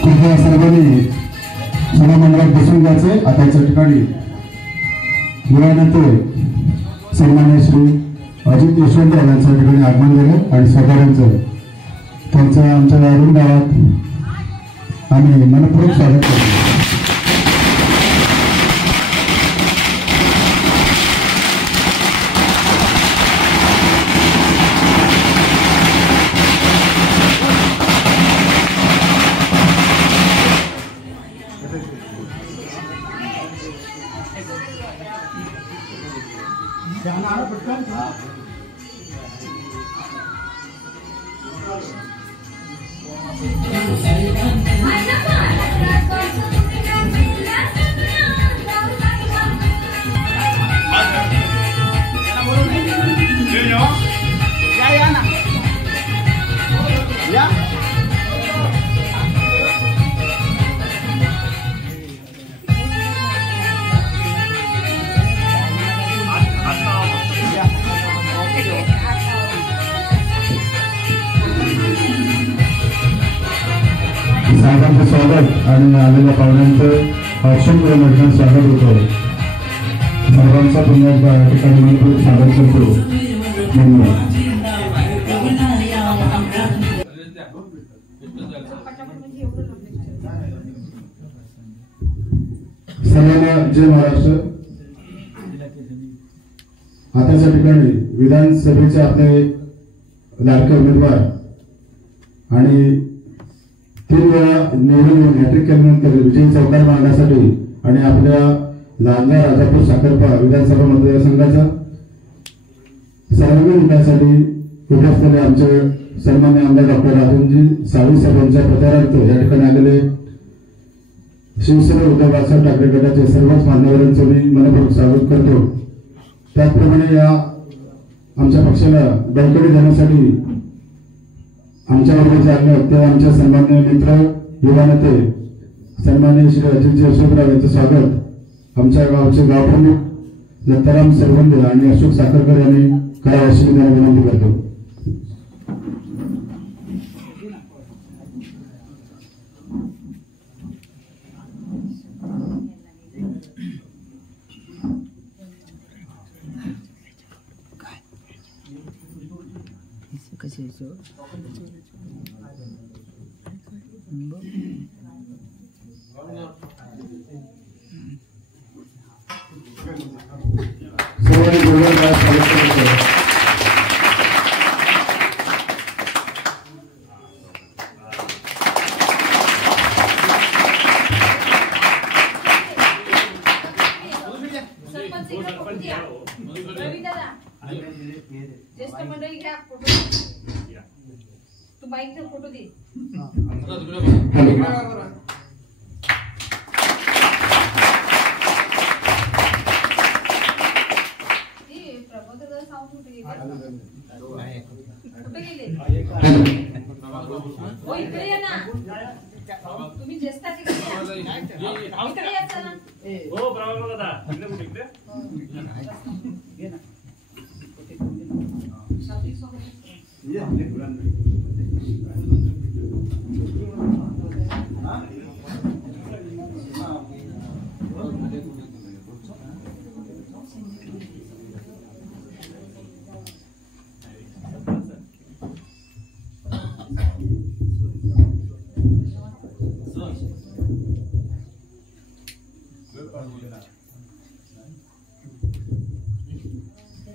कृपया सर्वांनी सभा मंडळात बसून घ्यायचे। आता या ठिकाणी युवा नेते सन्माननीय श्री अजित यशवंतराव यांच्या ठिकाणी आगमन झालं आणि सहकार्यांचं त्यांचं आमच्या वारुण गावात आम्ही मनपूर्वक स्वागत करतो। साहेबांचं स्वागत आणि आलेल्या पाहुण्यांचं हर्षपूर्ण स्वागत होतं। सर्वांचा पुन्हा एकदा ठिकाणी मनपूर्वक स्वागत करतो। धन्यवाद। सर्वांना जय महाराष्ट्र। आताच्या ठिकाणी विधानसभेचे आपले लाडके उमेदवार आणि 3 वेळा निवडून हॅट्रिक केल्यानंतर विजयी चौकार मागण्यासाठी आणि आपल्या लालना राजापूर साखरपा विधानसभा मतदारसंघाचा सर्वांगीण विकासासाठी उभे असलेले आमचे सन्माननीय आमदार डॉक्टर राजनजी साळवी साहेबांच्या प्रचारार्थ या ठिकाणी आलेले शिवसेना उद्धव बाळासाहेब ठाकरे गटाचे सर्वच मान्यवरांचं मी मनपूर्वक स्वागत करतो। त्याचप्रमाणे या आमच्या पक्षाला बळकटी देण्यासाठी आमच्याबरोबर जे आले ते आमच्या सन्माननीय मित्र युवा नेते सन्माननीय श्री अजित यशवंतराव यांचं स्वागत आमच्या गावचे गावप्रमुख दत्ताराम सरवंदे आणि अशोक साखरकर यांनी करावं अशी मी विनंती करतो। फोटो दे। तुम्ही ज्येष्ठ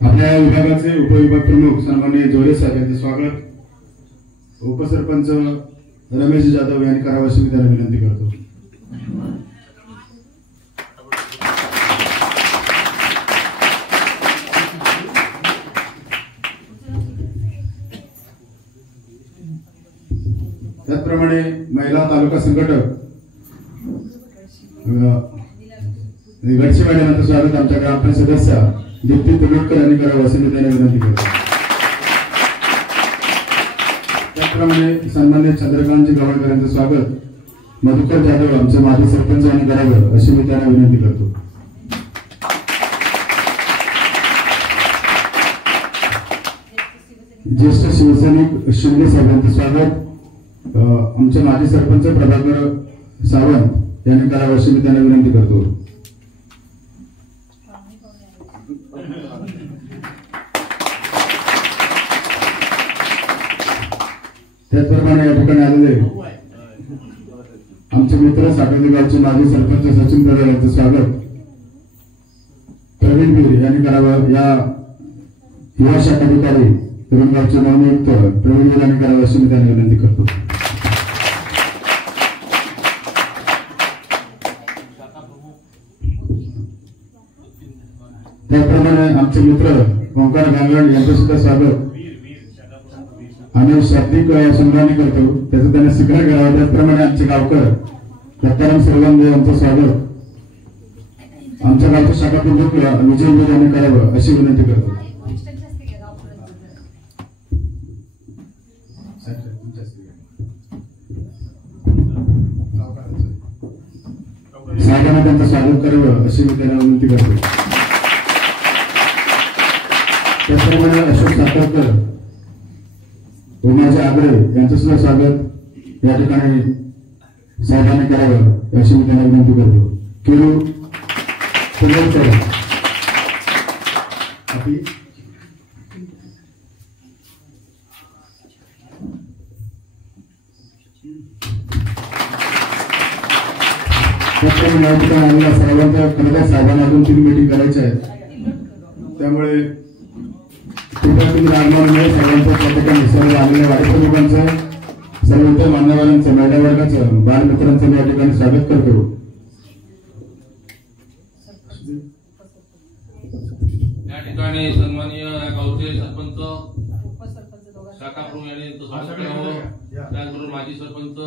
आपल्या विभागाचे उपविभाग प्रमुख सन्माननीय जोरे साहेब यांचे स्वागत। उपसरपंच रमेश जाधव यांनी करावं अशी मी त्यांना विनंती करतो। त्याचप्रमाणे महिला तालुका संघटक गडचिवाडी यांचं स्वागत आमच्या ग्रामपंचायत सदस्य दीप्ती तुरटकर यांनी करावं अशी मी त्यांना विनंती करतो। त्याचप्रमाणे सन्माननीय चंद्रकांतजी गावडकर यांचं स्वागत मधुकर जाधव आमचे माजी सरपंच यांनी करावं अशी मी त्यांना विनंती करतो। ज्येष्ठ शिवसैनिक शिंदे साहेबांचं स्वागत आमचे माजी सरपंच प्रभाकर सावंत यांनी करावं अशी मी त्यांना विनंती करतो. त्याचप्रमाणे या ठिकाणी आलेले आमचे मित्र साटोली गावचे माजी सरपंच सचिन प्रधान यांचं स्वागत प्रवीण गिरे यांनी करावं. या युवा शाखाधिकारी गावचे नवनियुक्त प्रवीण गिरे यांनी करावं अशी मी त्यांना विनंती करतो. त्याप्रमाणे आमचे मित्र ओंकार गांगण यांचं सुद्धा स्वागत आम्ही शाब्दिक संग्रहाने करतो, त्याचं त्यांनी स्वीकार करावा. त्याचप्रमाणे आमचे गावकर दत्ताराम सरवंदे यांचं स्वागत आमच्या गावच्या शाखा प्रमुख विजय मोदी यांनी करावं अशी विनंती करतो. साहेबांना त्यांचं स्वागत करावं अशी मी त्यांना विनंती करतो. त्याचप्रमाणे अशोक साखरकर उमाजी आगळे यांचं सुद्धा स्वागत या ठिकाणी साहेबांनी करावं अशी मी त्यांना विनंती करतो. किरू सुंदरकर या ठिकाणी आलेल्या सर्वांच्या खरं साहेबांना अजून 3 मीटिंग करायच्या आहेत, त्यामुळे तुम्ही रागणार नाही. सर्वांच्या त्या ठिकाणी सर्व आलेल्या वाढीप्रमुखांचं, सर्व इतर मान्यवरांचं, महिला वर्गाचं, बालमित्रांचं मी या ठिकाणी स्वागत करतो. या ठिकाणी सन्माननीय गावचे सरपंच शाखा प्रमुख यांनी स्वागत करावं. त्याचबरोबर माजी सरपंच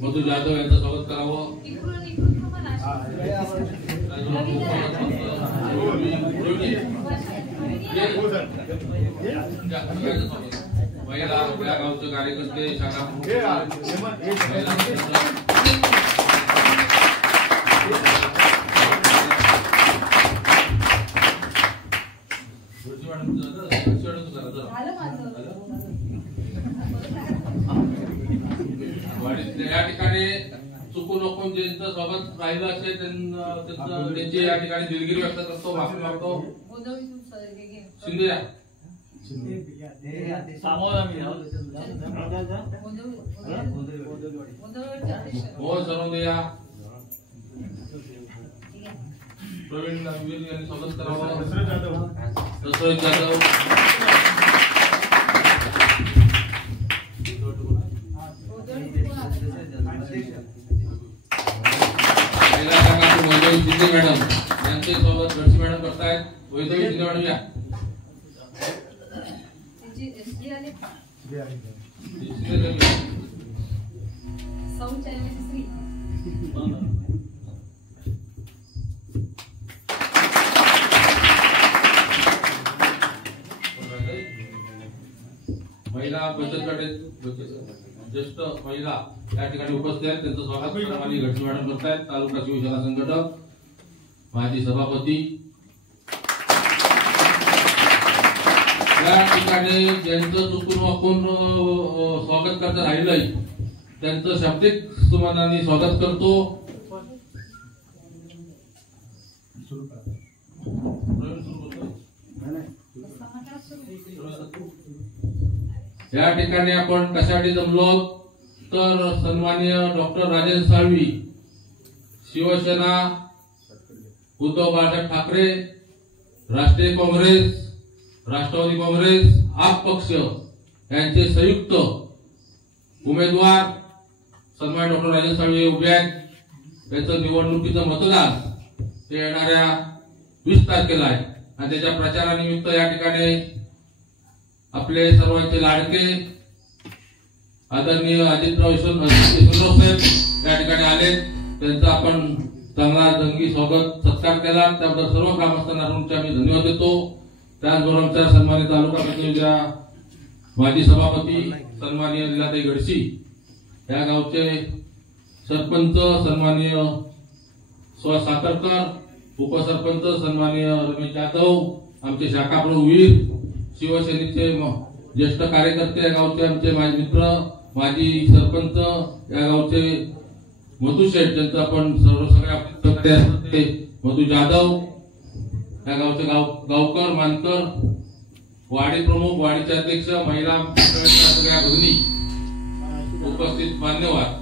मधु जाधव यांचं स्वागत करावं. महिला आपल्या गावचे कार्यकर्ते शाखा या ठिकाणी चुकून ओकून ज्यांचं स्वागत राहिलं असेल त्यांची या ठिकाणी दिलगिरी व्यक्त करतो, माफी मागतो. शिंदे मोहन सरोदे या प्रवीण यांनी स्वागत करावं. दशरथ जाधव शिंदे मॅडम यांचे स्वागत गडसी मॅडम करतायत. वैद्यवी शिंदे मॅडम या. महिला बचत गट ज्येष्ठ महिला या ठिकाणी उपस्थित आहेत, त्यांचं स्वागत सन्माननीय गडसी मॅडम करतायत. तालुका शिवसेना संघटक, माजी सभापती. या ठिकाणी ज्यांचं चुकून वाकून स्वागत करता राहिलंय त्यांचं शाब्दिक सुमनाने स्वागत करतो. या ठिकाणी आपण कशासाठी जमलो तर सन्माननीय डॉक्टर राजेंद्र साळवी, शिवसेना, उद्धव बाळासाहेब ठाकरे, राष्ट्रीय काँग्रेस, राष्ट्रवादी काँग्रेस, आप पक्ष यांचे संयुक्त उमेदवार सन्माननीय डॉक्टर राजेंद्र साळवी उभे आहेत. त्याचं निवडणुकीचं मतदान ते येणाऱ्या 20 तारखेला आहे आणि त्याच्या प्रचारानिमित्त या ठिकाणी आपले सर्वांचे लाडके आदरणीय अजितराव यशवंतराव साहेब या ठिकाणी आले. त्यांचा आपण चांगला जंगी स्वागत सत्कार केला, त्याबद्दल सर्व ग्रामस्थांना आम्ही धन्यवाद देतो. त्याचबरोबर आमच्या सन्मानित तालुका प्रतिनिधीच्या माजी सभापती सन्माननीय लीलाताई गडसी, या गावचे सरपंच सन्माननीय साखरकर, उपसरपंच सन्माननीय रमेश जाधव, आमचे शाखाप्रमुख वीर, शिवसेनेचे ज्येष्ठ कार्यकर्ते या गावचे, आमचे माझे मित्र, माजी सरपंच या गावचे मधु शेठ, ज्यांचं आपण सगळ्या मधु जाधव या गावचे गावकर, मानकर, वाडी प्रमुख, वाडीचे अध्यक्ष, महिला सगळ्या भगिनी, उपस्थित मान्यवर,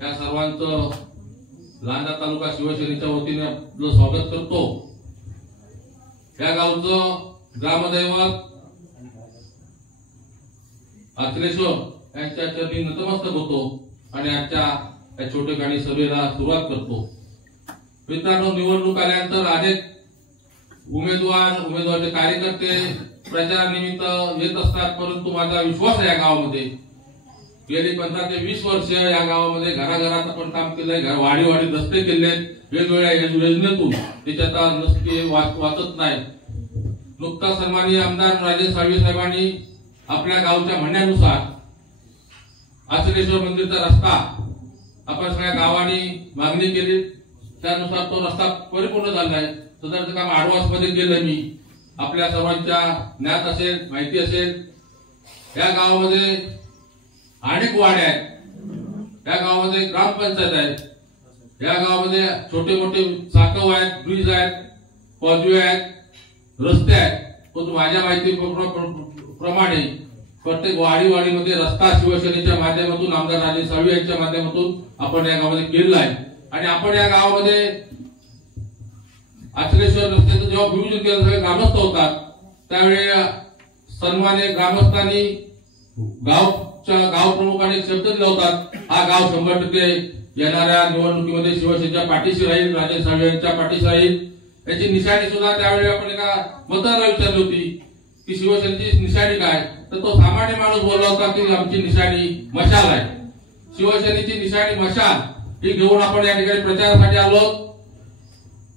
या सर्वांचं लांजा तालुका शिवसेनेच्या वतीने आपलं स्वागत करतो. या गावचं ग्रामदैवत अखिलेश्वर यांच्या चरणी नतमस्तक होतो आणि आजच्या या छोटेखानी सभेला सुरुवात करतो. मित्रांनो, निवडणूक आल्यानंतर अनेक उमेदवारचे कार्यकर्ते प्रचारानिमित्त येत असतात, परंतु माझा विश्वास आहे या गावामध्ये गेली 15 ते 20 वर्ष या गावामध्ये घराघरात आपण काम केलंय, वाडी रस्ते केले, वेगवेगळ्या योजनेतून त्याच्यात नसते वाचत नाही. नुकताच सन्माननीय आमदार राजेश साळवी साहेबांनी आपल्या गावच्या म्हणण्यानुसार आचलेश्वर मंदिरचा रस्ता आपण सगळ्या गावांनी मागणी केली, त्यानुसार तो रस्ता परिपूर्ण झालाय. सदरचं काम आडवास मध्ये केलं मी. आपल्या सर्वांच्या ज्ञात असेल, माहिती असेल, या गावामध्ये अनेक वाड्या आहेत, या गावामध्ये ग्रामपंचायत आहेत, या गावामध्ये छोटे मोठे साकव आहेत, ब्रिज आहेत, कॉजवे आहेत, रस्ते आहेत. पण माझ्या माहिती प्रमाणे प्रत्येक वाडीमध्ये रस्ता शिवसेनेच्या माध्यमातून, आमदार राजेश साळवी यांच्या माध्यमातून आपण या गावामध्ये केलेला आहे. आणि आपण या गावामध्ये आचलेश्वर रस्त्याचं जेव्हा भूमिपूजन केलं, सगळे ग्रामस्थ होतात, त्यावेळी सन्मान्य ग्रामस्थांनी गाव प्रमुखांनी शब्द दिला होता, हा गाव 100% येणाऱ्या निवडणुकीमध्ये शिवसेनेच्या पाठीशी राहील, राजेश साळवी यांच्या पाठीशी राहील. याची निशाणी सुद्धा त्यावेळी आपण एका मतदाराला विचारली होती की शिवसेनेची निशाणी काय, तर तो सामान्य माणूस बोलला होता की आमची निशाणी मशाल आहे. शिवसेनेची निशाणी मशाल ही घेऊन आपण या ठिकाणी प्रचारासाठी आलो.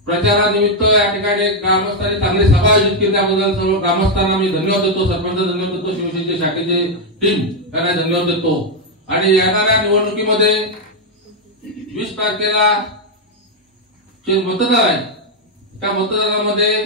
प्रचारानिमित्त या ठिकाणी ग्रामस्थांनी चांगली सभा आयोजित केली, त्याबद्दल सर्व ग्रामस्थांना मी धन्यवाद देतो, सरपंच धन्यवाद देतो, शिवसेनेच्या शाखेचे टीम यांना धन्यवाद देतो. आणि येणाऱ्या निवडणुकीमध्ये 20 तारखेला जे मतदार आहे, त्या मतदानामध्ये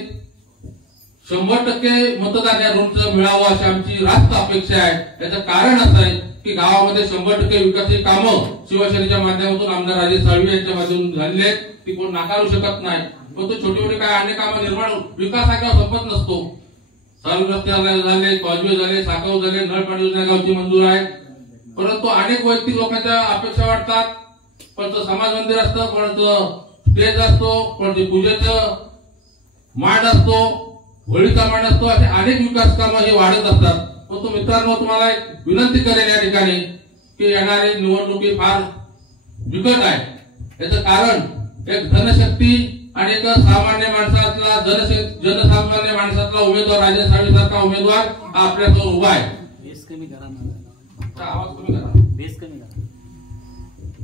100% मतदान या रोडचं मिळावं अशी आमची रास्त अपेक्षा आहे. याचं कारण असं आहे की गावामध्ये 100% विकासाची कामं शिवसेनेच्या माध्यमातून आमदार राजेश साळवी यांच्या माध्यमातून झालेली आहेत, ती कोण नाकारू शकत नाही. पण तो छोटी मोठी काय अनेक कामं निर्माण, विकास हा केव्हा संपत नसतो. चालू रस्ते झाले, कॉजवे झाले, साकव झाले, नळपाणी योजना गावची मंजूर आहे, परंतु अनेक वैयक्तिक लोकांच्या अपेक्षा वाटतात. पण समाज मंदिर असतं, कोणाचं स्टेज असतो, कोणाचे पूजेचं मांड असतो, होळीचा मांड असतो, असे अनेक विकास कामं हे वाढत असतात. परंतु मित्रांनो, तुम्हाला एक विनंती करेन या ठिकाणी की येणारी निवडणुकी फार बिकट आहे. याचं कारण एक धनशक्ती आणि एक सामान्य माणसातला जनसामान्य माणसातला उमेदवार, राजेश साळवी सारखा उमेदवार हा आपल्यासमोर उभा आहे. आवाज कमी करा.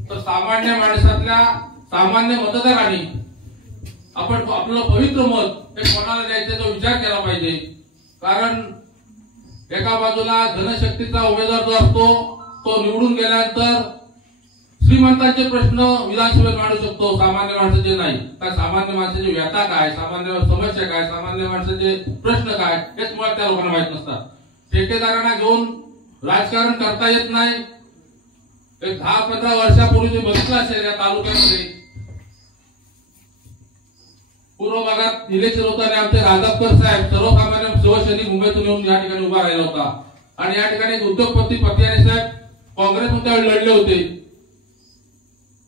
तर सामान्य माणसातल्या सामान्य मतदारांनी आपण आपलं पवित्र मत हे कोणाला द्यायचं तो विचार केला पाहिजे. कारण एका बाजूला धनशक्तीचा उमेदवार जो असतो तो निवडून गेल्यानंतर श्रीमंतांचे प्रश्न विधानसभेत मांडू शकतो, सामान्य माणसाचे नाही. कारण सामान्य माणसाची व्यथा काय, सामान्य समस्या काय, सामान्य माणसाचे प्रश्न काय, हेच मुळात त्या लोकांना माहित नसतात. ठेकेदारांना घेऊन राजकारण करता येत नाही. एक 10-15 वर्षापूर्वी जे बघितलं असेल या तालुक्यामध्ये पूर्व भागात इलेक्शन होतं आणि आमचे राजापकर साहेब सर्वसामान्य शिवसैनिक मुंबईतून येऊन या ठिकाणी उभा राहिला होता. आणि या ठिकाणी उद्योगपती पतियानी साहेब काँग्रेसमध्ये त्यावेळी लढले होते.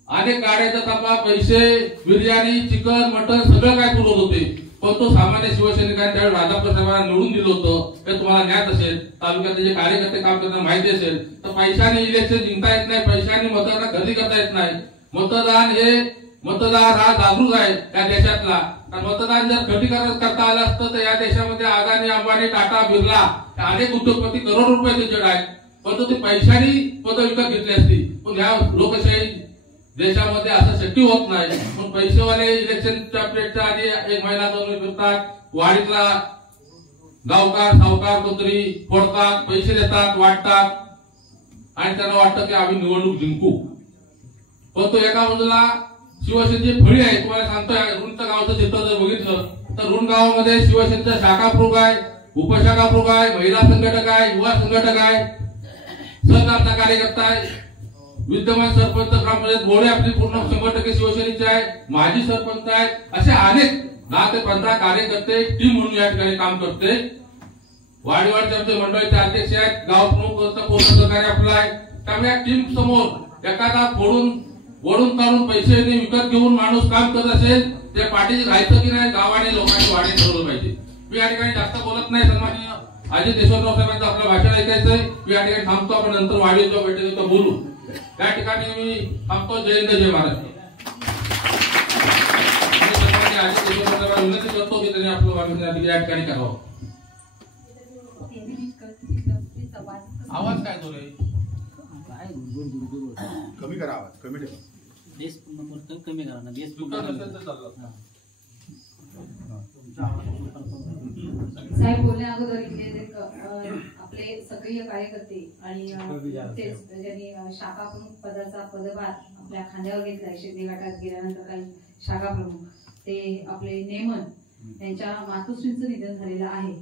अनेक गाड्याचा तपा, पैसे, बिर्याणी, चिकन, मटन सगळं काय पुरवत होते. पण तो सामान्य शिवसैनिकांनी त्यावेळी राजापकर साहेबांना निवडून दिलं होतं. हे तुम्हाला ज्ञात असेल, तालुक्यातले जे कार्यकर्ते काम करताना माहिती असेल. तर पैशाने इलेक्शन जिंकता येत नाही, पैशाने मतदारांना खरेदी करता येत नाही. मतदार हा जागरूक आहे या देशातला. मतदान जर खटीकरण करता आलं असतं तर या देशामध्ये अदानी, अंबानी, टाटा, बिर्ला अनेक उद्योगपती करोड रुपये त्यांच्याकडे आहेत. परंतु ते पैशाने पद विकत घेतली असती. पण या लोकशाही देशामध्ये असं शक्य होत नाही. पण पैसेवाले इलेक्शनच्या प्लेटच्या आधी 1 महिना 2 महिने फिरतात, वाडीतला गावकार सावकार कोणतरी फोडतात, पैसे देतात, वाटतात आणि त्यांना वाटतं की आम्ही निवडणूक जिंकू. पण तो एका बाजूला शिवसेनेची फळी आहे. तुम्हाला सांगतोय, रुणच्या गावाचं चित्र जर बघितलं तर रुण गावामध्ये शिवसेनेचा शाखा प्रमुख आहे, उपशाखा प्रमुख आहे, महिला संघटक आहे, युवा संघटक आहे, सहकारचा कार्यकर्ता आहे, विद्यमान सरपंच ग्रामपंचायत बोर्डे आपली पूर्ण 100% शिवसेनेचे आहे, माजी सरपंच आहेत, असे अनेक 10 ते 15 कार्यकर्ते टीम म्हणून या ठिकाणी काम करते. वाडीवाडचे आमचे मंडळाचे अध्यक्ष आहेत, गाव प्रमुख पूर्ण सहकार्य आपलं आहे. त्यामुळे या टीम समोर एखादा वडून काढून पैसे विकत घेऊन माणूस काम करत असेल, त्या पाठीशी राहायचं की नाही, गावाने लोकांनी वाढी ठरवलं पाहिजे. मी या ठिकाणी जास्त बोलत नाही. सन्माननीय अजित यशवंतराव साहेबांचं आपलं भाषण ऐकायचंय. मी या ठिकाणी थांबतो. आपण नंतर वाढीच्या बैठकीत बोलू. त्या ठिकाणी मी थांबतो. जय हिंद, जय महाराष्ट्र. अजित यशवंतराव साहेबांना विनंती करतो की त्यांनी आपलं भाषण या ठिकाणी करावं. आवाज काय तो रे? कमी करा आवाज, कमी ठेवा. बेस पूर्ण कमी करा ना. बेस साहेब बोलण्या अगोदर इथले आपले सक्रिय कार्यकर्ते आणि तेच ज्यांनी शाखा प्रमुख पदाचा पदभार आपल्या खांद्यावर घेतलाय, शेती गटात गेल्यानंतर काही शाखा प्रमुख ते आपले नेमन यांच्या मातोश्रींचं निधन झालेलं आहे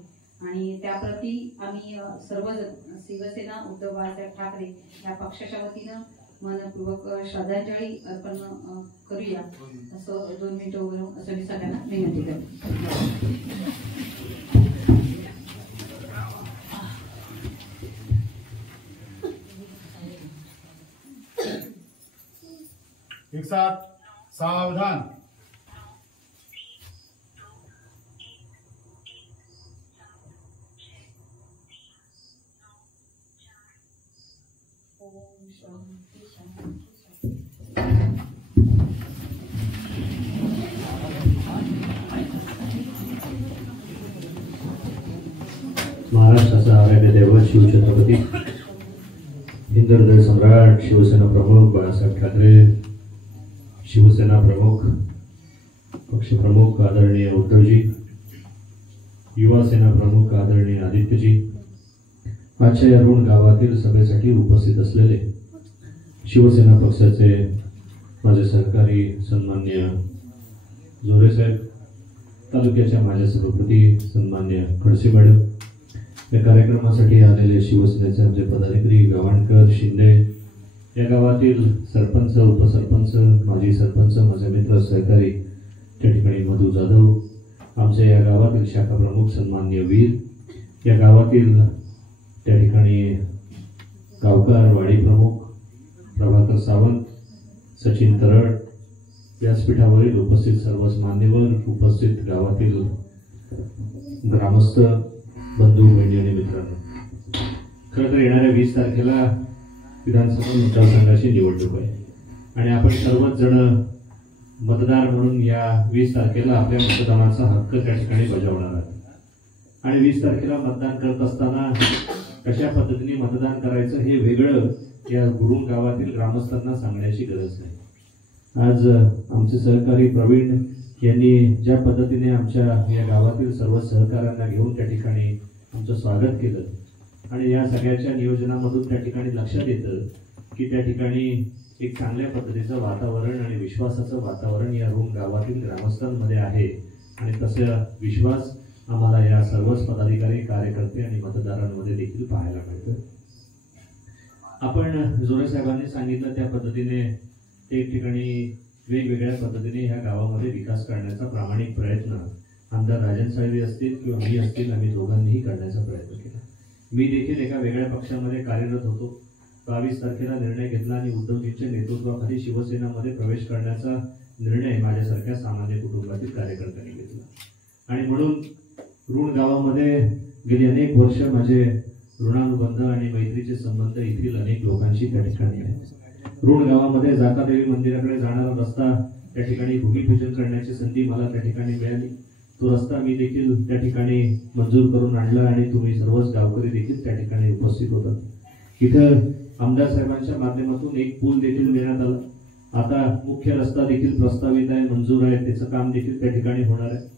आणि त्याप्रती आम्ही सर्वजण शिवसेना उद्धव बाळासाहेब ठाकरे या पक्षाच्या वतीनं मनपूर्वक श्रद्धांजली अर्पण करूया. असं 2 मिनिटं वगैरे असं मी सगळ्यांना विनंती करते. एक साथ सावधान. महाराष्ट्राचा आराध्य दैवत शिवछत्रपती हिंद हृदय सम्राट शिवसेना प्रमुख बाळासाहेब ठाकरे, शिवसेना प्रमुख पक्षप्रमुख आदरणीय उद्धवजी, युवा सेना प्रमुख आदरणीय आदित्यजी, आजच्या या रुण गावातील सभेसाठी उपस्थित असलेले शिवसेना पक्षाचे माझे सहकारी सन्मान्य जोरे साहेब, तालुक्याच्या माझ्या सभापती सन्मान्य खडसे मॅडम, या कार्यक्रमासाठी आलेले शिवसेनेचे आमचे पदाधिकारी गव्हाणकर, शिंदे, या गावातील सरपंच, उपसरपंच, माजी सरपंच, माझे मित्र सहकारी त्या ठिकाणी मधू जाधव, आमच्या या गावातील शाखा प्रमुख सन्मान्य वीर, या गावातील त्या ठिकाणी गावकार वाडी प्रमुख प्रभाकर सावंत, सचिन तरड, व्यासपीठावरील उपस्थित सर्वच मान्यवर, उपस्थित गावातील ग्रामस्थ बंधू बहिणी आणि मित्रांनो, खरं तर येणाऱ्या 20 तारखेला विधानसभा मतदारसंघाची निवडणूक आहे आणि आपण सर्वच जण मतदार म्हणून या 20 तारखेला आपल्या मतदानाचा हक्क त्या ठिकाणी बजावणार आहात आणि 20 तारखेला मतदान करत असताना कशा पद्धतीने मतदान करायचं हे वेगळं या गुरुण गावातील ग्रामस्थांना सांगण्याची गरज नाही. आज आमचे सहकारी प्रवीण यांनी ज्या पद्धतीने आमच्या या गावातील सर्व सहकाऱ्यांना घेऊन त्या ठिकाणी आमचं स्वागत केलं आणि या सगळ्याच्या नियोजनामधून त्या ठिकाणी लक्षात येतं की त्या ठिकाणी एक चांगल्या पद्धतीचं वातावरण आणि विश्वासाचं वातावरण या रुण गावातील ग्रामस्थांमध्ये आहे आणि तसा विश्वास आम्हाला या सर्वच पदाधिकारी, कार्यकर्ते आणि मतदारांमध्ये देखील पाहायला मिळतं. आपण जोरे साहेबांनी सांगितलं त्या पद्धतीने एक ठिकाणी वेगवेगळ्या पद्धतीने ह्या गावामध्ये विकास करण्याचा प्रामाणिक प्रयत्न आमदार राजन साहेब असतील किंवा मी असतील, आम्ही दोघांनीही करण्याचा प्रयत्न केला. मी देखील एका वेगळ्या पक्षामध्ये कार्यरत होतो. 22 तारखेला निर्णय घेतला आणि उद्धवजींच्या नेतृत्वाखाली शिवसेनेमध्ये प्रवेश करण्याचा निर्णय माझ्यासारख्या सामान्य कुटुंबातील कार्यकर्त्यांनी घेतला आणि म्हणून रुण गावामध्ये गेली अनेक वर्ष माझे ऋणानुबंध आणि मैत्रीचे संबंध येथील अनेक लोकांशी त्या ठिकाणी आहेत. रुण गावामध्ये जाकादेवी मंदिराकडे जाणारा रस्ता त्या ठिकाणी भूमिपूजन करण्याची संधी मला त्या ठिकाणी मिळाली. तो रस्ता मी देखील त्या ठिकाणी मंजूर करून आणला आणि तुम्ही सर्वच गावकरी देखील त्या ठिकाणी उपस्थित होतात. इथं आमदार साहेबांच्या माध्यमातून एक पूल देखील देण्यात आला. आता मुख्य रस्ता देखील प्रस्तावित आहे, मंजूर आहे, त्याचं काम देखील त्या ठिकाणी होणार आहे.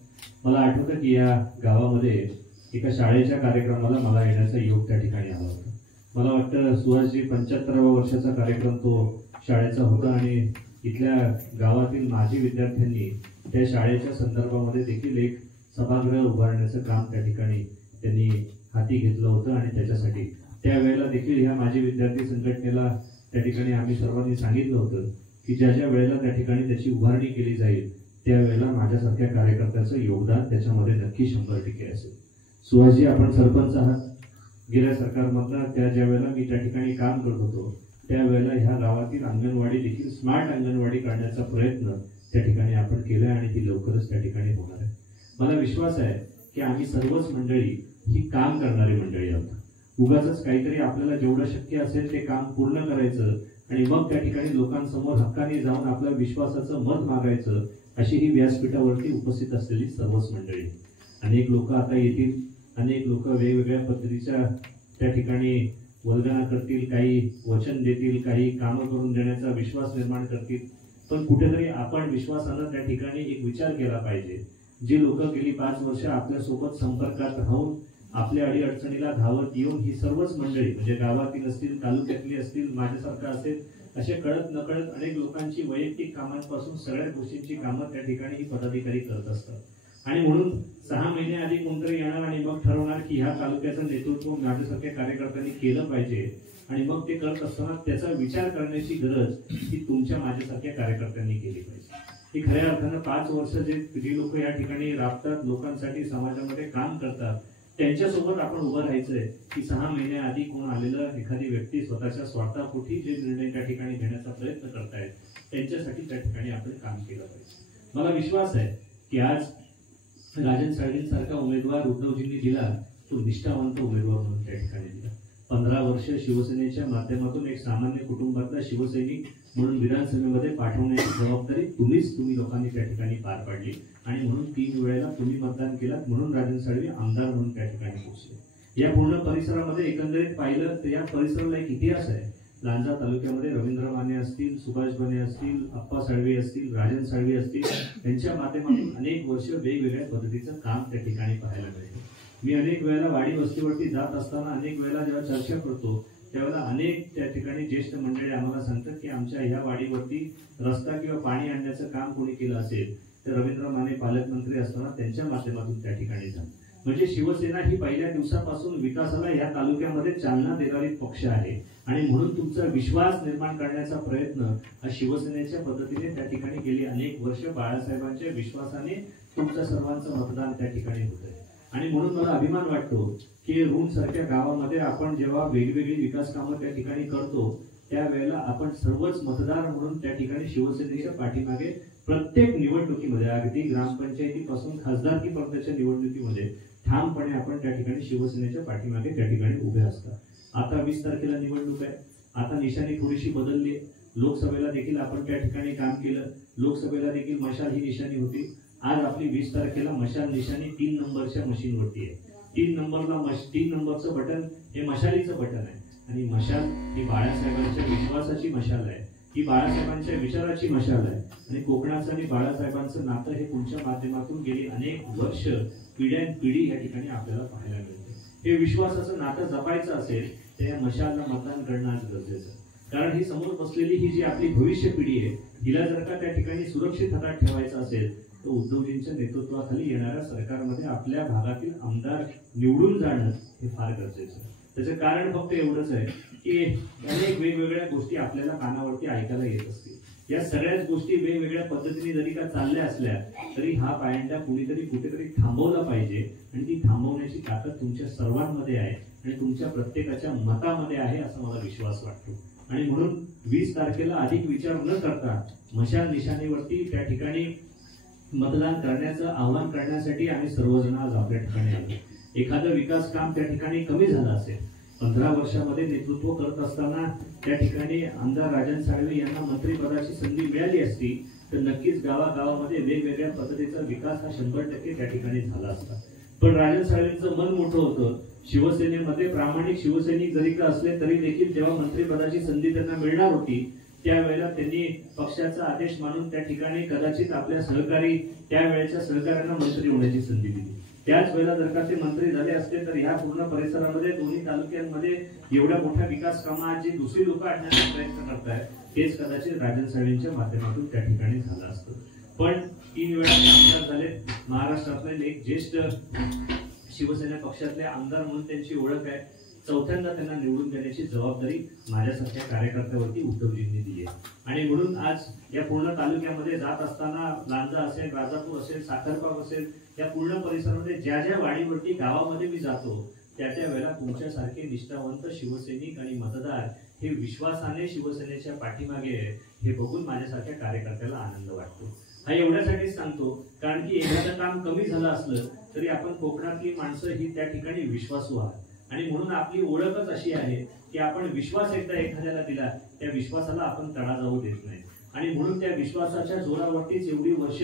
मला आठवतं की या गावामध्ये एका शाळेच्या कार्यक्रमाला मला येण्याचा योग त्या ठिकाणी आला होता. मला वाटतं सुहासजी 75व्या वर्षाचा कार्यक्रम तो शाळेचा होता आणि इथल्या गावातील माजी विद्यार्थ्यांनी त्या शाळेच्या संदर्भामध्ये देखील एक सभागृह उभारण्याचं काम त्या ठिकाणी त्यांनी हाती घेतलं होतं आणि त्याच्यासाठी त्यावेळेला देखील ह्या माजी विद्यार्थी संघटनेला त्या ठिकाणी आम्ही सर्वांनी सांगितलं होतं की ज्या ज्या वेळेला त्या ठिकाणी त्याची उभारणी केली जाईल त्यावेळेला माझ्यासारख्या कार्यकर्त्याचं योगदान त्याच्यामध्ये नक्की 100% असेल. सुहासजी, आपण सरपंच आहात. गेल्या सरकारमधला ज्या वेळेला मी त्या ठिकाणी काम करत होतो त्यावेळेला ह्या गावातील अंगणवाडी देखील स्मार्ट अंगणवाडी करण्याचा प्रयत्न त्या ठिकाणी आपण केलाय आणि ती लवकरच त्या ठिकाणी होणार आहे. मला विश्वास आहे की आम्ही सर्वच मंडळी ही काम करणारी मंडळी आहोत. उगाच काहीतरी आपल्याला जेवढं शक्य असेल ते काम पूर्ण करायचं आणि मग त्या ठिकाणी लोकांसमोर हक्काने जाऊन आपल्या विश्वासाचं मत मागायचं अशी ही व्यासपीठावरती उपस्थित असलेली सर्वच मंडळी. अनेक लोक आता येतील, अनेक लोक वेगवेगळ्या पद्धतीच्या त्या ठिकाणी वल्गना करतील, काही वचन देतील, काही कामं करून देण्याचा विश्वास निर्माण करतील. पण कुठेतरी आपण विश्वासानं त्या ठिकाणी एक विचार केला पाहिजे. जी लोक गेली 5 वर्ष आपल्यासोबत संपर्कात राहून आपल्या अडीअडचणीला धावत येऊन ही सर्वच मंडळी म्हणजे गावातील असतील, तालुक्यातली असतील, माझ्यासारखं असेल असे कळत नकळत अनेक लोकांची वैयक्तिक कामांपासून सगळ्या गोष्टींची कामं त्या ठिकाणी ही पदाधिकारी करत असतात. आणि म्हणून 6 महिने आधी कोणतरी येणार आणि मग ठरवणार की ह्या तालुक्याचं नेतृत्व माझ्यासारख्या कार्यकर्त्यांनी केलं पाहिजे आणि मग ते करत असताना त्याचा विचार करण्याची गरज ही तुमच्या माझ्यासारख्या कार्यकर्त्यांनी केली पाहिजे. ही खऱ्या अर्थानं 5 वर्ष जे लोक या ठिकाणी राबतात, लोकांसाठी समाजामध्ये काम करतात, त्यांच्यासोबत आपण उभं राहायचंय की 6 महिन्याआधी कोण आलेलं एखादी व्यक्ती स्वतःच्या स्वार्थापोटी जे निर्णय त्या ठिकाणी घेण्याचा प्रयत्न करतायत त्यांच्यासाठी त्या ठिकाणी आपण काम केलं पाहिजे. मला विश्वास आहे की आज राजन साळवींसारखा उमेदवार उद्धवजींनी दिला तो निष्ठावंत उमेदवार म्हणून त्या ठिकाणी दिला. 15 वर्ष शिवसेनेच्या माध्यमातून एक सामान्य कुटुंबातला शिवसैनिक म्हणून विधानसभेमध्ये पाठवण्याची जबाबदारी तुम्ही लोकांनी त्या ठिकाणी पार पाडली आणि म्हणून 3 वेळेला तुम्ही मतदान केलं म्हणून राजन साळवी आमदार म्हणून त्या ठिकाणी पोहोचले. या पूर्ण परिसरामध्ये एकंदरीत पाहिलं तर या परिसराला एक इतिहास आहे. लांजा तालुक्यामध्ये रवींद्र माने असतील, सुभाष बने असतील, अप्पा साळवी असतील, राजन साळवी असतील यांच्या माध्यमातून अनेक वर्ष वेगवेगळ्या पद्धतीचं काम त्या ठिकाणी पाहायला मिळते. मी अनेक वेळेला वाडी वस्तीवरती जात असताना अनेक वेळेला जेव्हा चर्चा करतो त्यावेळेला अनेक त्या ठिकाणी ज्येष्ठ मंडळी आम्हाला सांगतात की आमच्या ह्या वाडीवरती रस्ता किंवा पाणी आणण्याचं काम कोणी केलं असेल तर रवींद्र माने पालकमंत्री असताना त्यांच्या माध्यमातून त्या ठिकाणी झालं. म्हणजे शिवसेना ही पहिल्या दिवसापासून विकासाला या तालुक्यामध्ये चालना देणारी पक्ष आहे आणि म्हणून तुमचा विश्वास निर्माण करण्याचा प्रयत्न हा शिवसेनेच्या पद्धतीने त्या ठिकाणी गेली अनेक वर्ष बाळासाहेबांच्या विश्वासाने तुमच्या सर्वांचं मतदान त्या ठिकाणी होत आहे. आणि म्हणून मला अभिमान वाटतो की रूण सारख्या गावामध्ये आपण जेव्हा वेगवेगळी विकास कामं त्या ठिकाणी करतो त्यावेळेला आपण सर्वच मतदार म्हणून त्या ठिकाणी शिवसेनेच्या पाठीमागे प्रत्येक निवडणुकीमध्ये अगदी ग्रामपंचायतीपासून खासदारकीपर्यंतच्या निवडणुकीमध्ये ठामपणे आपण त्या ठिकाणी शिवसेनेच्या पाठीमागे त्या ठिकाणी उभे असतात. आता 20 तारखेला निवडणूक आहे. आता निशाणी थोडीशी बदलली. लोकसभेला देखील आपण त्या ठिकाणी काम केलं. लोकसभेला देखील मशाल ही निशाणी होती. आज आपली 20 तारखेला मशाल निशाणी 3 नंबरच्या मशीनवरती आहे. 3 नंबरचं बटन हे मशालीचं बटन आहे आणि मशाल ही बाळासाहेबांच्या विश्वासाची मशाल आहे. ही बाळासाहेबांच्या विचाराची मशाल आहे आणि कोकणाचं आणि बाळासाहेबांचं नातं हे तुमच्या माध्यमातून गेली अनेक वर्ष पिढ्यानपिढी या ठिकाणी आपल्याला पाहायला मिळते. हे विश्वासाचं नातं जपायचं असेल तर या मशालला मतदान करणं आज गरजेचं आहे. कारण ही समोर बसलेली ही जी आपली भविष्य पिढी आहे हिला जर का त्या ठिकाणी सुरक्षित हातात ठेवायचं असेल तर उद्धवजींच्या नेतृत्वाखाली येणाऱ्या सरकारमध्ये आपल्या भागातील आमदार निवडून जाणं हे फार गरजेचं आहे. त्याचं कारण फक्त एवढंच आहे की अनेक वेगवेगळ्या गोष्टी आपल्याला कानावरती ऐकायला येत असतील. या सगळ्याच गोष्टी वेगवेगळ्या पद्धतीने जरी का चालल्या असल्या तरी हा पायंडा कुणीतरी कुठेतरी थांबवला पाहिजे आणि ती थांबवण्याची ताकद तुमच्या सर्वांमध्ये आहे आणि तुमच्या प्रत्येकाच्या मतामध्ये आहे असा मला विश्वास वाटतो. आणि म्हणून 20 तारखेला अधिक विचार न करता मशाल निशाणीवरती त्या ठिकाणी मतदान करण्याचं आवाहन करण्यासाठी आम्ही सर्वजण आज आपल्या ठिकाणी आलो. एखादं विकास काम त्या ठिकाणी कमी झालं असेल 15 वर्षामध्ये नेतृत्व करत असताना त्या ठिकाणी आमदार राजन साळवी यांना मंत्रिपदाची संधी मिळाली असती तर नक्कीच गावागावामध्ये वेगवेगळ्या पद्धतीचा विकास हा 100% त्या ठिकाणी झाला असता. पण राजन साळवींचं मन मोठं होतं. शिवसेनेमध्ये प्रामाणिक शिवसैनिक जरी का असले तरी देखील जेव्हा मंत्रिपदाची संधी त्यांना मिळणार होती त्यावेळेला त्यांनी पक्षाचा आदेश मानून त्या ठिकाणी कदाचित आपल्या त्यावेळेच्या सहकाऱ्यांना मंत्री होण्याची संधी दिली. त्याच वेळेला जर का ते मंत्री झाले असते तर ह्या पूर्ण परिसरामध्ये दोन्ही तालुक्यांमध्ये एवढ्या मोठ्या विकास कामात जी दुसरी लोक आणण्याचा प्रयत्न करतायत तेच कदाचित राजन साळवींच्या माध्यमातून त्या ठिकाणी झालं असतं. पण 3 वेळा आमदार झाले. महाराष्ट्रातले एक ज्येष्ठ शिवसेना पक्षातले आमदार म्हणून त्यांची ओळख आहे. 4थ्यांदा त्यांना निवडून देण्याची जबाबदारी माझ्यासारख्या कार्यकर्त्यावरती उद्धवजींनी दिली आहे. आणि म्हणून आज या पूर्ण तालुक्यामध्ये जात असताना लांजा असेल, राजापूर असेल, साखरगाव असेल, या पूर्ण परिसरामध्ये ज्या ज्या वाडीवरती गावामध्ये मी जातो त्या वेळेला तुमच्यासारखे निष्ठावंत शिवसैनिक आणि मतदार हे विश्वासाने शिवसेनेच्या पाठीमागे आहे हे बघून माझ्यासारख्या कार्यकर्त्याला आनंद वाटतो. हा एवढ्यासाठीच सांगतो कारण की एखादं काम कमी झालं असलं तरी आपण कोकणातली माणसं ही त्या ठिकाणी विश्वासू आहात आणि म्हणून आपली ओळखच अशी आहे की आपण विश्वास एकदा एखाद्याला दिला त्या विश्वासाला आपण तडा जाऊ देत नाही. आणि म्हणून त्या विश्वासाच्या जोरावरतीच एवढी वर्ष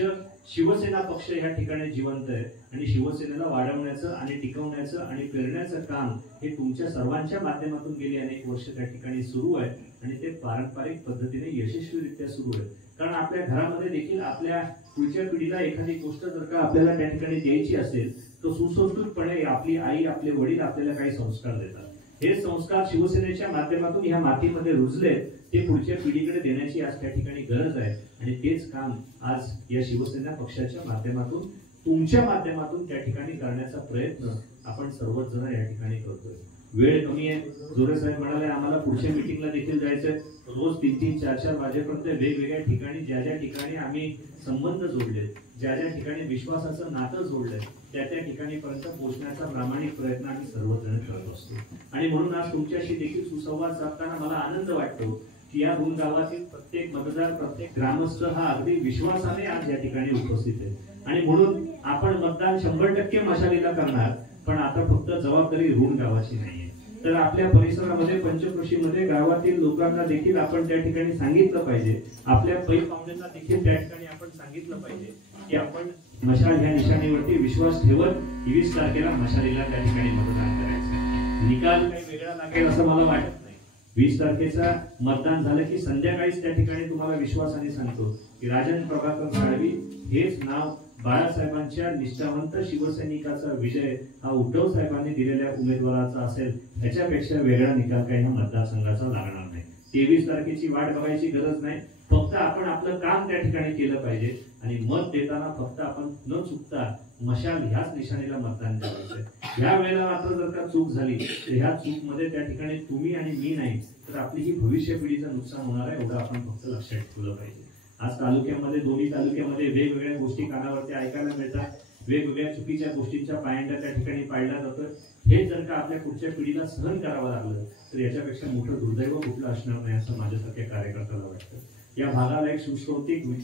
शिवसेना पक्ष या ठिकाणी जिवंत आहे आणि शिवसेनेला वाढवण्याचं आणि टिकवण्याचं आणि पेरण्याचं काम हे तुमच्या सर्वांच्या माध्यमातून गेली अनेक वर्ष त्या ठिकाणी सुरू आहे आणि ते पारंपरिक पद्धतीने यशस्वीरित्या सुरू आहे. कारण आपल्या घरामध्ये देखील आपल्या पुढच्या पिढीला एखादी गोष्ट जर का आपल्याला त्या ठिकाणी द्यायची असेल तर सुसंस्कृतपणे आपली आई, आपले वडील आपल्याला काही संस्कार देतात. हे संस्कार शिवसेनेच्या माध्यमातून ह्या मातीमध्ये रुजले ते पुढच्या पिढीकडे देण्याची आज त्या ठिकाणी गरज आहे आणि तेच काम आज या शिवसेना पक्षाच्या माध्यमातून तुमच्या माध्यमातून त्या ठिकाणी करण्याचा प्रयत्न आपण सर्वच जण या ठिकाणी करतोय. वेळ कमी आहे. जोरे साहेब म्हणाले आम्हाला पुढच्या मीटिंगला देखील जायचंय. रोज 3-3, 4-4 वाजेपर्यंत वेगवेगळ्या ठिकाणी ज्या ज्या ठिकाणी आम्ही संबंध जोडले, ज्या ज्या ठिकाणी विश्वासाचं नातं जोडलंय त्या ठिकाणी पर्यंत पोहोचण्याचा प्रामाणिक प्रयत्न आम्ही सर्वजण करत असतो. आणि म्हणून आज तुमच्याशी देखील सुसंवाद साधताना मला आनंद वाटतो की या 2 गावातील प्रत्येक मतदार, प्रत्येक ग्रामस्थ हा अगदी विश्वासाने आज या ठिकाणी उपस्थित आहे. आणि म्हणून आपण मतदान 100% मशालीला करणार, पण आता फक्त जबाबदारी ऋण गावाची नाहीये. तर आपल्या परिसरामध्ये पंचकृषीमध्ये गावातील लोकांना देखील आपण त्या ठिकाणी सांगितलं पाहिजे, आपल्या पै पाहुण्यांना देखील त्या ठिकाणी आपण सांगितलं पाहिजे की आपण मशाल ह्या निशाणीवरती विश्वास ठेवत 23 तारखेला मशालीला त्या ठिकाणी मतदान करायचं. निकाल काही वेगळा लागेल असं मला वाटत नाही. 20 तारखेचा मतदान झालं की संध्याकाळीच त्या ठिकाणी तुम्हाला विश्वासाने सांगतो की राजन प्रभाकर साळवी हेच नाव बाळासाहेबांच्या निष्ठावंत शिवसैनिकाचा विजय हा उद्धव साहेबांनी दिलेल्या उमेदवाराचा असेल. याच्यापेक्षा वेगळा निकाल काही ह्या मतदारसंघाचा लागणार नाही. 23 तारखेची वाट बघायची गरज नाही. फक्त आपण आपलं काम त्या ठिकाणी केलं पाहिजे आणि मत देताना फक्त आपण न चुकता मशाल ह्याच निशाणीला मतदान करायचंय. ह्या वेळेला मात्र जर का चूक झाली तर ह्या चूक मध्ये त्या ठिकाणी तुम्ही आणि मी नाही तर आपली ही भविष्य पिढीचं नुकसान होणार आहे. एवढं आपण फक्त लक्षात ठेवलं पाहिजे. आज तालुक्यामध्ये, दोन्ही तालुक्यामध्ये वेगवेगळ्या गोष्टी कानावरती ऐकायला मिळतात. वेगवेगळ्या चुकीच्या गोष्टींच्या पायंड्या त्या ठिकाणी पाडल्या जातं. हे जर का आपल्या पुढच्या पिढीला सहन करावं लागलं तर याच्यापेक्षा मोठं दुर्दैव कुठलं असणार नाही असं माझ्यासारख्या कार्यकर्त्याला वाटतं. या भागाला एक सुसंस्कृत,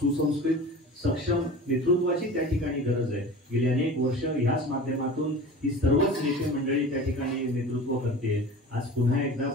सुसंस्कृत, सक्षम नेतृत्वाची त्या ठिकाणी गरज आहे. गेली अनेक वर्ष ह्याच माध्यमातून ही सर्वच नेते मंडळी त्या ठिकाणी नेतृत्व करते. आज पुन्हा एकदा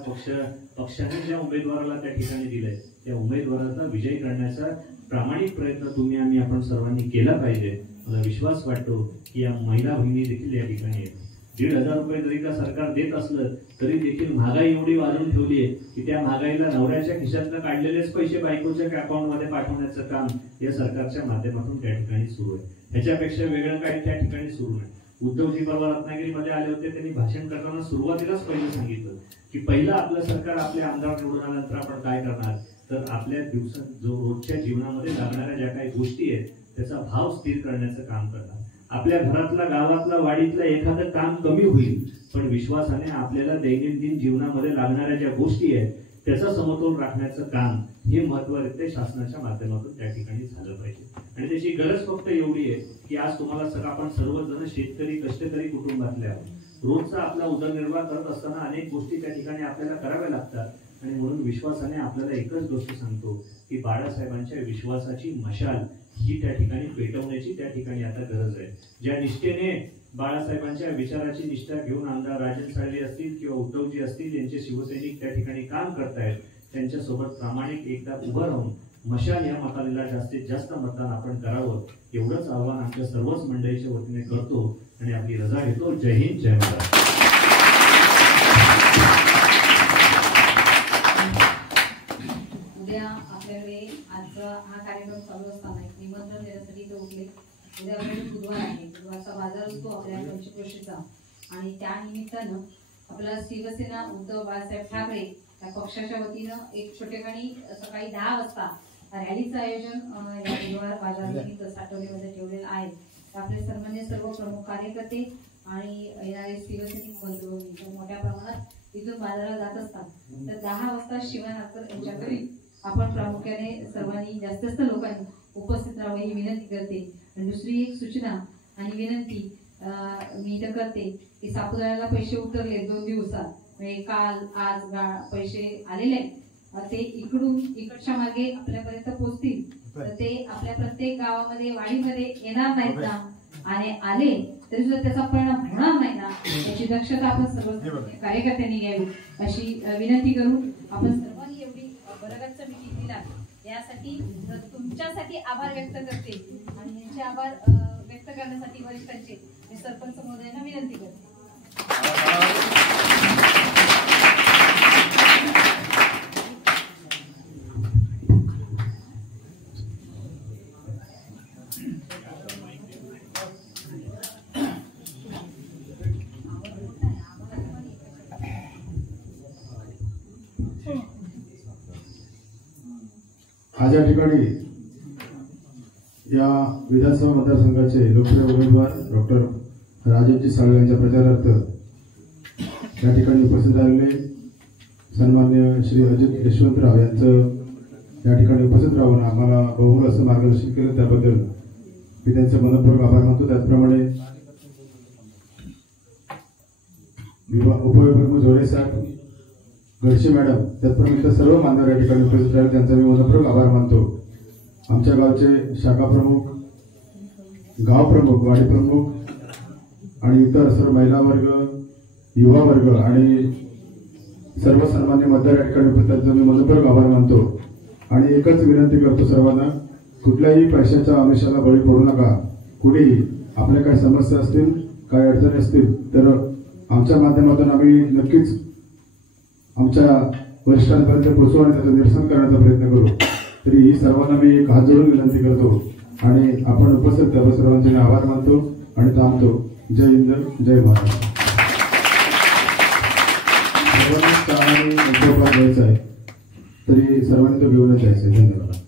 पक्षाने ज्या उमेदवाराला त्या ठिकाणी दिलंय त्या उमेदवाराचा विजय करण्याचा प्रामाणिक प्रयत्न तुम्ही आणि आपण सर्वांनी केला पाहिजे. मला विश्वास वाटतो की या महिला भगिनी देखील या ठिकाणी आहेत. 1,500 रुपये जरी का सरकार देत असलं तरी देखील महागाई एवढी वाढवून ठेवली आहे की त्या महागाईला नवऱ्याच्या खिशातनं काढलेलेच पैसे बायकोच्या अकाउंटमध्ये पाठवण्याचं काम या सरकारच्या माध्यमातून त्या ठिकाणी सुरू आहे. ह्याच्यापेक्षा वेगळं काही त्या ठिकाणी सुरू नाही. उद्धवजी परवा रत्नागिरीमध्ये आले होते. त्यांनी भाषण करताना सुरुवातीलाच पहिलं सांगितलं की पहिलं आपलं सरकार आपले आमदार निवडून आल्यानंतर आपण काय करणार तर आपल्या दिवसात जो रोजच्या जीवनामध्ये लागणाऱ्या ज्या काही गोष्टी आहेत त्याचा भाव स्थिर करण्याचं काम करणार. आपल्या घरातला, गावातला, वाडीतला एखादं काम कमी होईल पण विश्वासाने आपल्याला दैनंदिन जीवनामध्ये लागणाऱ्या ज्या गोष्टी आहेत त्याचा समतोल राखण्याचं काम हे महत्त्वरित्या शासनाच्या माध्यमातून त्या ठिकाणी झालं पाहिजे. आणि त्याची गरज फक्त एवढी आहे की आज तुम्हाला आपण सर्वजण शेतकरी, कष्टकरी कुटुंबातले आहोत. रोजचा आपला उदरनिर्वाह करत असताना अनेक गोष्टी त्या ठिकाणी आपल्याला कराव्या लागतात आणि म्हणून विश्वासाने आपल्याला एकच गोष्ट सांगतो की बाळासाहेबांच्या विश्वासाची मशाल ही त्या ठिकाणी पेटवण्याची त्या ठिकाणी आता गरज आहे. ज्या निष्ठेने बाळासाहेबांच्या विचाराची निष्ठा घेऊन आमदार राजन साळवी असतील किंवा उद्धवजी असतील यांचे शिवसैनिक त्या ठिकाणी काम करतायत त्यांच्यासोबत प्रामाणिक एकदा उभं राहून मशाल या मतालीला जास्तीत जास्त मतदान आपण करावं एवढंच आव्हान आमच्या सर्वच मंडळीच्या वतीने करतो आणि आपली रजा घेतो. जय हिंद, जय महाराष्ट्र. उद्या आपल्याकडे आजचा हा कार्यक्रम चालू असताना एक निमंत्रण देण्यासाठी इथे उठले. उद्या आपल्याकडे बुधवार आहे. बुधवारचा बाजार असतो आपल्या पंचक्रोशीचा आणि त्या निमित्तानं आपला शिवसेना उद्धव बाळासाहेब ठाकरे त्या पक्षाच्या वतीनं एक छोटेखानी सकाळी 10 वाजता रॅलीचं आयोजन या बुधवार बाजारपेठ साठवणीमध्ये ठेवलेलं आहे. आपले सन्मान्य सर्व प्रमुख कार्यकर्ते आणि येणारे शिवसैनिक बंधू मोठ्या प्रमाणात इथून बाजारात जात असतात. तर 10 वाजता शिवानाकर यांच्या घरी आपण प्रामुख्याने सर्वांनी जास्त लोकांनी उपस्थित राहावं ही विनंती करते. आणि दुसरी एक सूचना आणि विनंती मी इथं करते की सापुताऱ्याला पैसे उतरले 2 दिवसात, म्हणजे काल आज पैसे आलेले आहेत, ते इकडच्या मार्गे आपल्यापर्यंत पोहोचतील. तर ते आपल्या प्रत्येक गावामध्ये वाडीमध्ये येणार नाहीत ना, आणि आले तरी सुद्धा त्याचा परिणाम होणार नाही ना, याची दक्षता आपण सर्व कार्यकर्त्यांनी घ्यावी अशी विनंती करून आपण सर्वांनी एवढी बरगतचं मीटिंग दिला यासाठी तुमच्यासाठी आभार व्यक्त करते. आणि यांचे आभार व्यक्त करण्यासाठी वरिष्ठांचे मी सरपंच महोदयांना विनंती करते. आज या ठिकाणी या विधानसभा मतदारसंघाचे लोकप्रिय उमेदवार डॉक्टर राजेशजी साळवे यांच्या प्रचारार्थ या ठिकाणी उपस्थित राहिलेले सन्मान्य श्री अजित यशवंतराव यांचं या ठिकाणी उपस्थित राहून आम्हाला बहुमूल असं मार्गदर्शन केलं, त्याबद्दल मी त्यांचे मनपूर्वक आभार मानतो. त्याचप्रमाणे उपविभाग जोडे साहेब, गडसे मॅडम, त्याचप्रमाणे इतर सर्व मान्यवर या ठिकाणी उपस्थित राहिले, त्यांचा मी मनपूर्वक आभार मानतो. आमच्या गावचे शाखा प्रमुख, गाव प्रमुख, वाडी प्रमुख आणि इतर सर्व महिला वर्ग, युवा वर्ग आणि सर्व सन्मान्य मतदार या ठिकाणी उपस्थित, त्यांचा मी मनपूर्वक आभार मानतो. आणि एकच विनंती करतो सर्वांना, कुठल्याही पैशाच्या आमिषाला बळी पडू नका. कुणी आपल्या काही समस्या असतील, काही अडचणी असतील तर आमच्या माध्यमातून आम्ही नक्कीच आमच्या वरिष्ठांपर्यंत पोहोचू आणि त्याचं निरसन करण्याचा प्रयत्न करू. तरी ही सर्वांना मी एक हात जोडून विनंती करतो आणि आपण उपस्थित त्या सर्वांचे आभार मानतो आणि थांबतो. जय हिंद, जय महाराष्ट्र. सर्वांनी चहा आणि द्यायचा आहे तरी सर्वांनी तो घेऊनच जायचं. धन्यवाद.